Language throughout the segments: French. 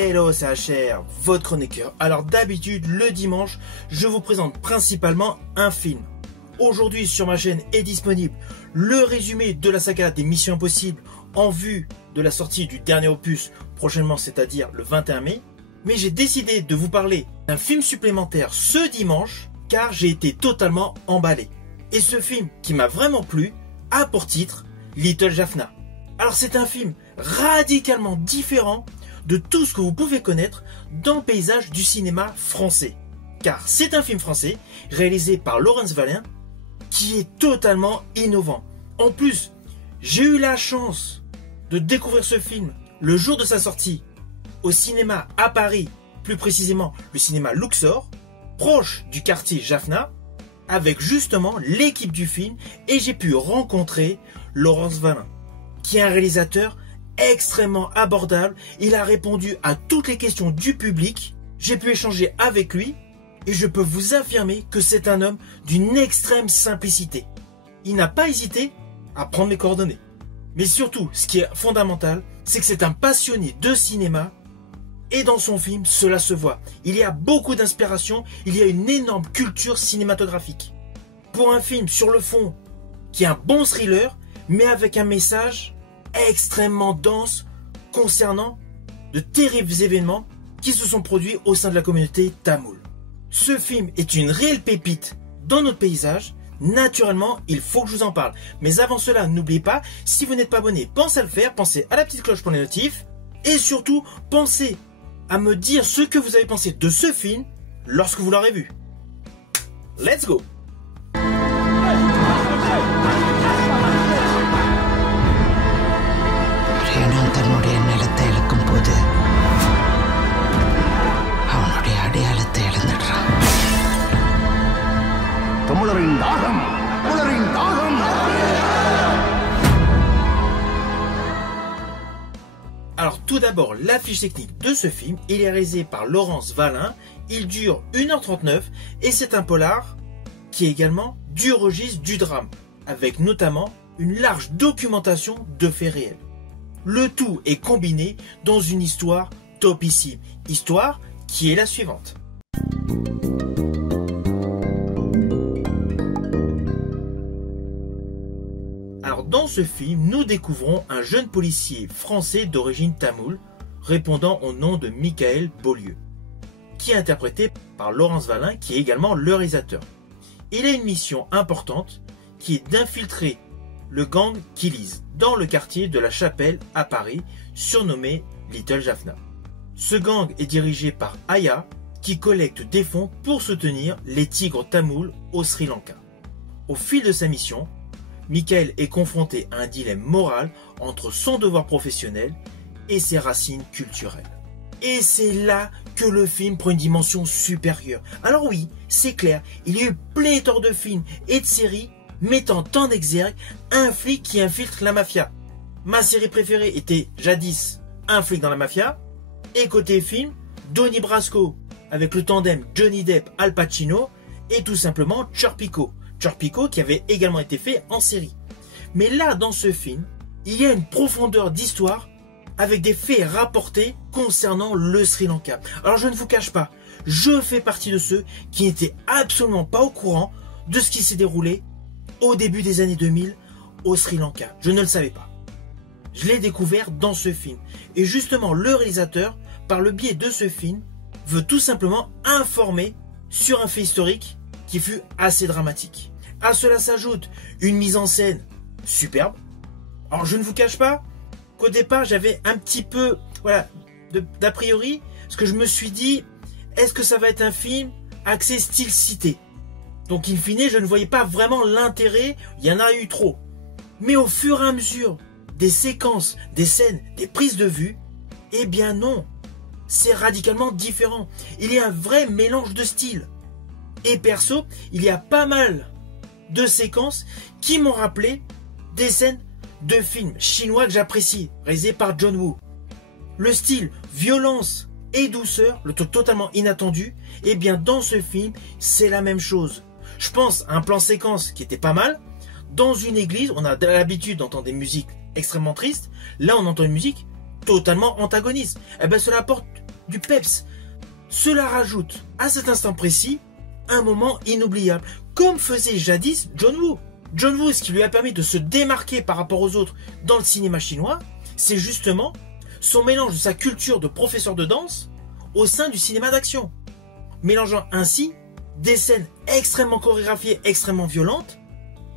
Hello, c'est HR, votre chroniqueur. Alors d'habitude, le dimanche, je vous présente principalement un film. Aujourd'hui sur ma chaîne est disponible le résumé de la saga des Missions Impossibles en vue de la sortie du dernier opus prochainement, c'est-à-dire le 21 mai. Mais j'ai décidé de vous parler d'un film supplémentaire ce dimanche car j'ai été totalement emballé. Et ce film qui m'a vraiment plu a pour titre Little Jaffna. Alors c'est un film radicalement différent de tout ce que vous pouvez connaître dans le paysage du cinéma français. Car c'est un film français réalisé par Laurence Vallin qui est totalement innovant. En plus, j'ai eu la chance de découvrir ce film le jour de sa sortie au cinéma à Paris, plus précisément le cinéma Luxor, proche du quartier Jaffna, avec justement l'équipe du film, et j'ai pu rencontrer Laurence Vallin, qui est un réalisateur extrêmement abordable. Il a répondu à toutes les questions du public. J'ai pu échanger avec lui et je peux vous affirmer que c'est un homme d'une extrême simplicité. Il n'a pas hésité à prendre mes coordonnées. Mais surtout, ce qui est fondamental, c'est que c'est un passionné de cinéma et dans son film, cela se voit. Il y a beaucoup d'inspiration, il y a une énorme culture cinématographique. Pour un film sur le fond qui est un bon thriller, mais avec un message extrêmement dense concernant de terribles événements qui se sont produits au sein de la communauté tamoule. Ce film est une réelle pépite dans notre paysage. Naturellement, il faut que je vous en parle. Mais avant cela, n'oubliez pas, si vous n'êtes pas abonné, pensez à le faire, pensez à la petite cloche pour les notifs. Et surtout, pensez à me dire ce que vous avez pensé de ce film lorsque vous l'aurez vu. Let's go! Alors tout d'abord, la fiche technique de ce film, il est réalisé par Laurence Vallin, il dure 1h39 et c'est un polar qui est également du registre du drame, avec notamment une large documentation de faits réels. Le tout est combiné dans une histoire topissime, histoire qui est la suivante. Alors dans ce film, nous découvrons un jeune policier français d'origine tamoule, répondant au nom de Michael Beaulieu, qui est interprété par Laurence Vallin, qui est également le réalisateur. Il a une mission importante qui est d'infiltrer le gang Killis dans le quartier de la Chapelle à Paris, surnommé Little Jaffna. Ce gang est dirigé par Aya, qui collecte des fonds pour soutenir les tigres tamouls au Sri Lanka. Au fil de sa mission, Michael est confronté à un dilemme moral entre son devoir professionnel et ses racines culturelles. Et c'est là que le film prend une dimension supérieure. Alors oui, c'est clair, il y a eu pléthore de films et de séries mettant en exergue un flic qui infiltre la mafia. Ma série préférée était jadis Un flic dans la mafia. Et côté film, Donnie Brasco avec le tandem Johnny Depp Al Pacino et tout simplement Serpico qui avait également été fait en série. Mais là, dans ce film, il y a une profondeur d'histoire avec des faits rapportés concernant le Sri Lanka. Alors je ne vous cache pas, je fais partie de ceux qui n'étaient absolument pas au courant de ce qui s'est déroulé au début des années 2000 au Sri Lanka. Je ne le savais pas. Je l'ai découvert dans ce film. Et justement, le réalisateur, par le biais de ce film, veut tout simplement informer sur un fait historique qui fut assez dramatique. À cela s'ajoute une mise en scène superbe. Alors je ne vous cache pas qu'au départ j'avais un petit peu d'a priori, parce que je me suis dit, est-ce que ça va être un film axé style cité? Donc in fine, je ne voyais pas vraiment l'intérêt, il y en a eu trop. Mais au fur et à mesure des séquences, des scènes, des prises de vue, eh bien non, c'est radicalement différent. Il y a un vrai mélange de styles. Et perso, il y a pas mal de séquences qui m'ont rappelé des scènes de films chinois que j'apprécie, réalisés par John Woo. Le style violence et douceur, le truc totalement inattendu, et bien dans ce film, c'est la même chose. Je pense à un plan séquence qui était pas mal. Dans une église, on a l'habitude d'entendre des musiques extrêmement tristes. Là, on entend une musique totalement antagoniste. Eh bien, cela apporte du peps. Cela rajoute à cet instant précis un moment inoubliable, comme faisait jadis John Woo. John Woo, ce qui lui a permis de se démarquer par rapport aux autres dans le cinéma chinois, c'est justement son mélange de sa culture de professeur de danse au sein du cinéma d'action, mélangeant ainsi des scènes extrêmement chorégraphiées, extrêmement violentes,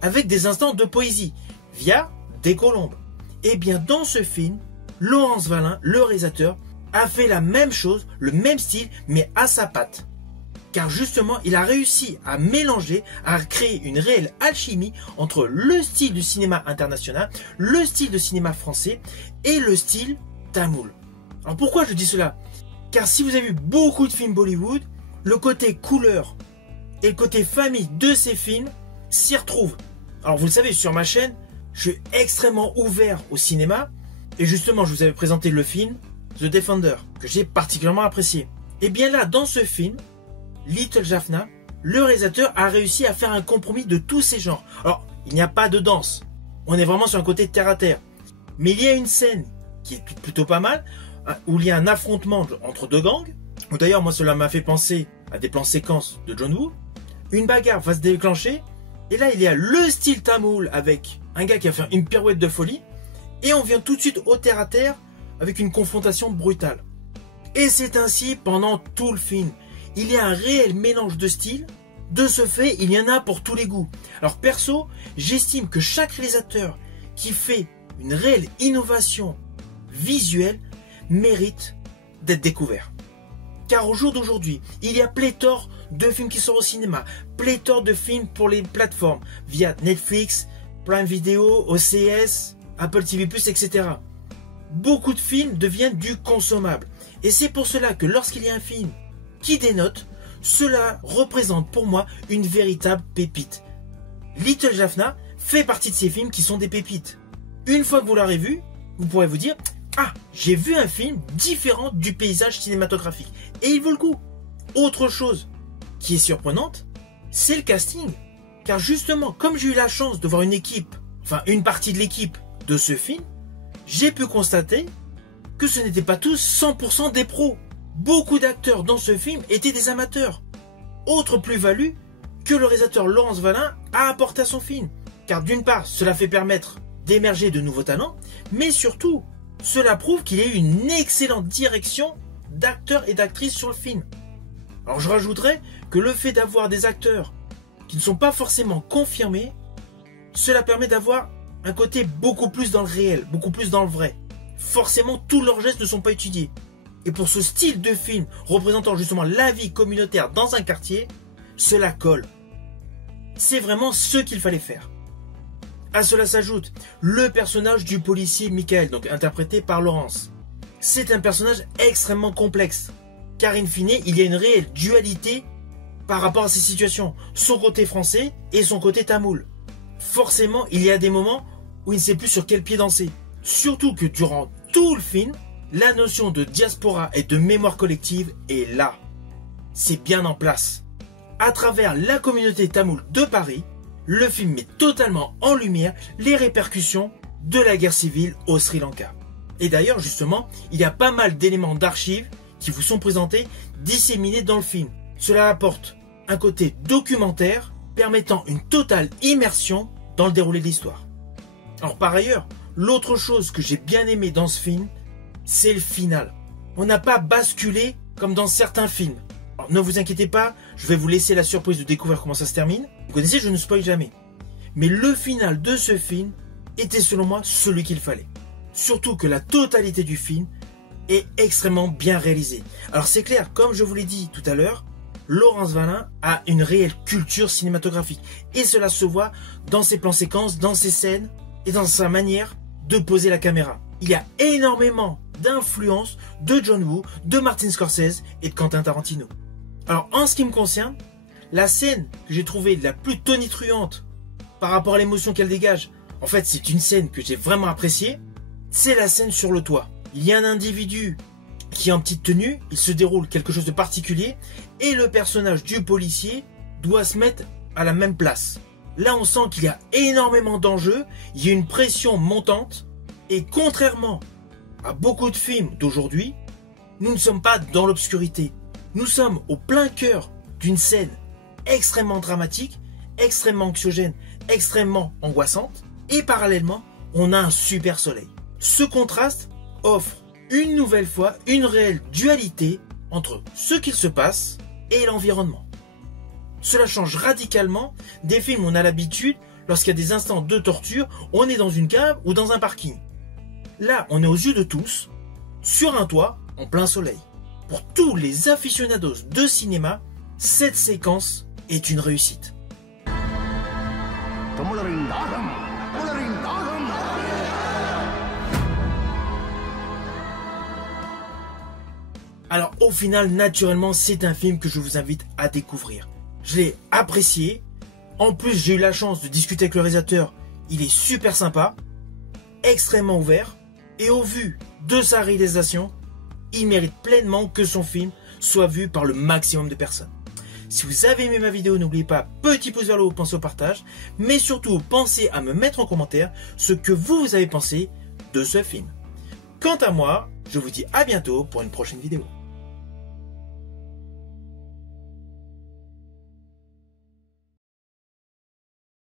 avec des instants de poésie, via des colombes. Et bien dans ce film, Laurence Vallin, le réalisateur, a fait la même chose, le même style, mais à sa patte. Car justement, il a réussi à mélanger, à créer une réelle alchimie entre le style du cinéma international, le style de cinéma français et le style tamoul. Alors pourquoi je dis cela? Car si vous avez vu beaucoup de films Bollywood, le côté couleur et le côté famille de ces films s'y retrouvent. Alors vous le savez, sur ma chaîne, je suis extrêmement ouvert au cinéma. Et justement, je vous avais présenté le film The Defender, que j'ai particulièrement apprécié. Et bien là, dans ce film, Little Jaffna, le réalisateur a réussi à faire un compromis de tous ces genres. Alors, il n'y a pas de danse. On est vraiment sur un côté terre à terre. Mais il y a une scène qui est plutôt pas mal, où il y a un affrontement entre deux gangs. D'ailleurs, moi, cela m'a fait penser à des plans séquences de John Woo. Une bagarre va se déclencher. Et là, il y a le style tamoul avec un gars qui a fait une pirouette de folie. Et on vient tout de suite au terre à terre avec une confrontation brutale. Et c'est ainsi pendant tout le film. Il y a un réel mélange de styles. De ce fait, il y en a pour tous les goûts. Alors perso, j'estime que chaque réalisateur qui fait une réelle innovation visuelle mérite d'être découvert. Car au jour d'aujourd'hui, il y a pléthore de films qui sortent au cinéma, pléthore de films pour les plateformes, via Netflix, Prime Video, OCS, Apple TV+, etc. Beaucoup de films deviennent du consommable. Et c'est pour cela que lorsqu'il y a un film qui dénote, cela représente pour moi une véritable pépite. Little Jaffna fait partie de ces films qui sont des pépites. Une fois que vous l'aurez vu, vous pourrez vous dire « Ah, j'ai vu un film différent du paysage cinématographique. » Et il vaut le coup. Autre chose qui est surprenante, c'est le casting. Car justement, comme j'ai eu la chance de voir une équipe, enfin une partie de l'équipe de ce film, j'ai pu constater que ce n'étaient pas tous 100% des pros. Beaucoup d'acteurs dans ce film étaient des amateurs. Autre plus-value que le réalisateur Laurence Vallin a apporté à son film. Car d'une part, cela fait permettre d'émerger de nouveaux talents, mais surtout, cela prouve qu'il y a eu une excellente direction d'acteurs et d'actrices sur le film. Alors je rajouterais que le fait d'avoir des acteurs qui ne sont pas forcément confirmés, cela permet d'avoir un côté beaucoup plus dans le réel, beaucoup plus dans le vrai. Forcément, tous leurs gestes ne sont pas étudiés. Et pour ce style de film représentant justement la vie communautaire dans un quartier, cela colle. C'est vraiment ce qu'il fallait faire. À cela s'ajoute le personnage du policier Michael, donc interprété par Laurence. C'est un personnage extrêmement complexe, car in fine, il y a une réelle dualité par rapport à ces situations, son côté français et son côté tamoul. Forcément, il y a des moments où il ne sait plus sur quel pied danser. Surtout que durant tout le film, la notion de diaspora et de mémoire collective est là. C'est bien en place. À travers la communauté tamoule de Paris, le film met totalement en lumière les répercussions de la guerre civile au Sri Lanka. Et d'ailleurs, justement, il y a pas mal d'éléments d'archives qui vous sont présentés, disséminés dans le film. Cela apporte un côté documentaire permettant une totale immersion dans le déroulé de l'histoire. Alors par ailleurs, l'autre chose que j'ai bien aimé dans ce film, c'est le final. On n'a pas basculé comme dans certains films. Alors ne vous inquiétez pas, je vais vous laisser la surprise de découvrir comment ça se termine. Vous connaissez, je ne spoil jamais. Mais le final de ce film était selon moi celui qu'il fallait. Surtout que la totalité du film est extrêmement bien réalisée. Alors c'est clair, comme je vous l'ai dit tout à l'heure, Laurence Vallin a une réelle culture cinématographique. Et cela se voit dans ses plans séquences, dans ses scènes et dans sa manière de poser la caméra. Il y a énormément d'influence de John Woo, de Martin Scorsese et de Quentin Tarantino. Alors en ce qui me concerne, la scène que j'ai trouvée la plus tonitruante par rapport à l'émotion qu'elle dégage, en fait c'est une scène que j'ai vraiment appréciée, c'est la scène sur le toit. Il y a un individu qui est en petite tenue, il se déroule quelque chose de particulier et le personnage du policier doit se mettre à la même place. Là on sent qu'il y a énormément d'enjeux, il y a une pression montante et contrairement à beaucoup de films d'aujourd'hui, nous ne sommes pas dans l'obscurité. Nous sommes au plein cœur d'une scène extrêmement dramatique, extrêmement anxiogène, extrêmement angoissante. Et parallèlement, on a un super soleil. Ce contraste offre une nouvelle fois une réelle dualité entre ce qu'il se passe et l'environnement. Cela change radicalement des films où on a l'habitude, lorsqu'il y a des instants de torture, on est dans une cave ou dans un parking. Là, on est aux yeux de tous, sur un toit, en plein soleil. Pour tous les aficionados de cinéma, cette séquence est une réussite. Alors au final, naturellement, c'est un film que je vous invite à découvrir. Je l'ai apprécié. En plus, j'ai eu la chance de discuter avec le réalisateur. Il est super sympa, extrêmement ouvert. Et au vu de sa réalisation, il mérite pleinement que son film soit vu par le maximum de personnes. Si vous avez aimé ma vidéo, n'oubliez pas, petit pouce vers le haut, pensez au partage. Mais surtout, pensez à me mettre en commentaire ce que vous avez pensé de ce film. Quant à moi, je vous dis à bientôt pour une prochaine vidéo.